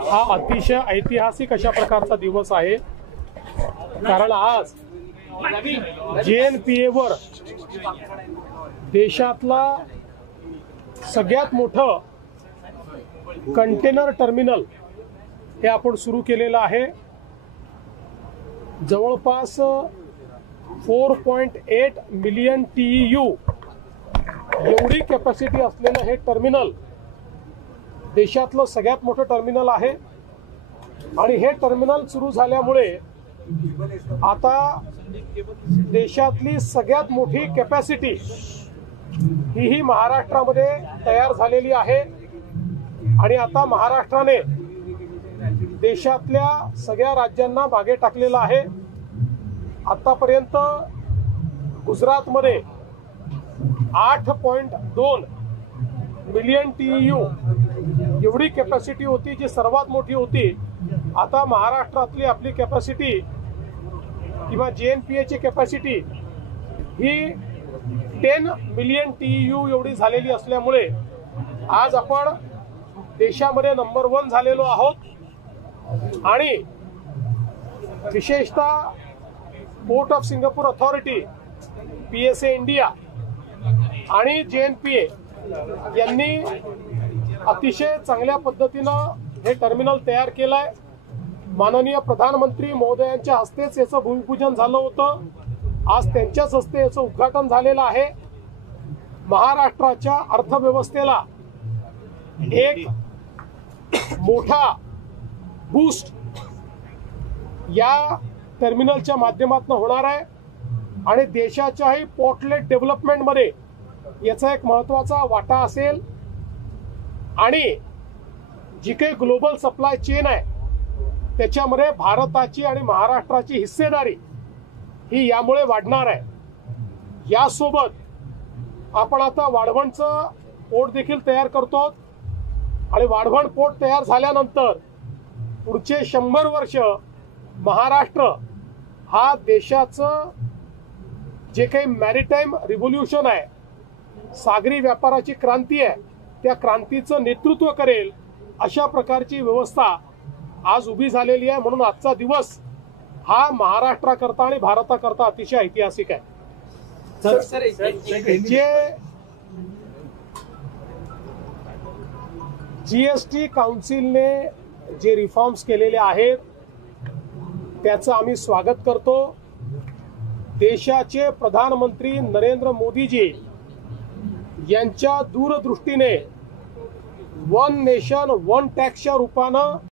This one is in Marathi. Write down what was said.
हा अतिशय ऐतिहासिक अशा प्रकारचा दिवस आहे, कारण आज JNPA वर देशातला सगळ्यात मोठं कंटेनर टर्मिनल हे आपण सुरू केलेलं आहे। जवळपास 4.8 मिलियन TEU एवढी कॅपॅसिटी असलेलं हे टर्मिनल देशातलं सगळ्यात मोठं टर्मिनल आहे। आणि हे टर्मिनल सुरू झाल्यामुळे आता देशातली सगळ्यात मोठी कॅपॅसिटी ही महाराष्ट्रामध्ये तयार झालेली आहे। आणि आता महाराष्ट्राने देशातल्या सगळ्या राज्यांना मागे टाकलेलं आहे। आतापर्यंत गुजरातमध्ये 8.2 मिलियन TEU एवढी कॅपॅसिटी होती, जी सर्वात मोठी होती। आता महाराष्ट्रातली आपली कॅपॅसिटी किंवा JNPA ची कॅपॅसिटी ही 10 मिलियन TEU एवढी झालेली असल्यामुळे आज आपण देशामध्ये नंबर 1 झालेलो आहोत। आणि विशेषतः port of Singapore authority, PSA India आणि JNPA यांनी अतिशय चांगल्या पद्धतीनं हे टर्मिनल तयार केलंय। माननीय प्रधानमंत्री महोदयांच्या हस्तेच याचं भूमिपूजन झालं होतं। आज त्यांच्याच हस्ते याचं उद्घाटन झालेलं आहे। महाराष्ट्राच्या अर्थव्यवस्थेला एक मोठा बूस्ट या टर्मिनलच्या माध्यमातून होणार आहे। आणि देशाच्याही पोर्टलेट डेव्हलपमेंटमध्ये याचा एक महत्त्वाचा वाटा असेल। आणि जी काही ग्लोबल सप्लाय चेन आहे त्याच्यामध्ये भारताची आणि महाराष्ट्राची हिस्सेदारी ही यामुळे वाढणार आहे। यासोबत आपण आता वाढवणचं पोर्ट देखील तयार करतो। आणि वाढवण पोर्ट तयार झाल्यानंतर पुढचे 100 वर्ष महाराष्ट्र हा देशाचं जे काही मॅरिटाईम रिव्होल्यूशन आहे, सागरी व्यापाराची क्रांती आहे, त्या क्रांतीचं नेतृत्व करेल अशा प्रकारची व्यवस्था आज उभी झालेली आहे। म्हणून आजचा दिवस हा महाराष्ट्राकरता आणि भारताकरता अतिशय ऐतिहासिक आहे। जे GST काउन्सिलने जे रिफॉर्म्स केलेले आहेत त्याचं आम्ही स्वागत करतो। देशाचे प्रधानमंत्री नरेंद्र मोदीजी यांच्या दूरदृष्टीने वन नेशन वन टॅक्सच्या रूपानं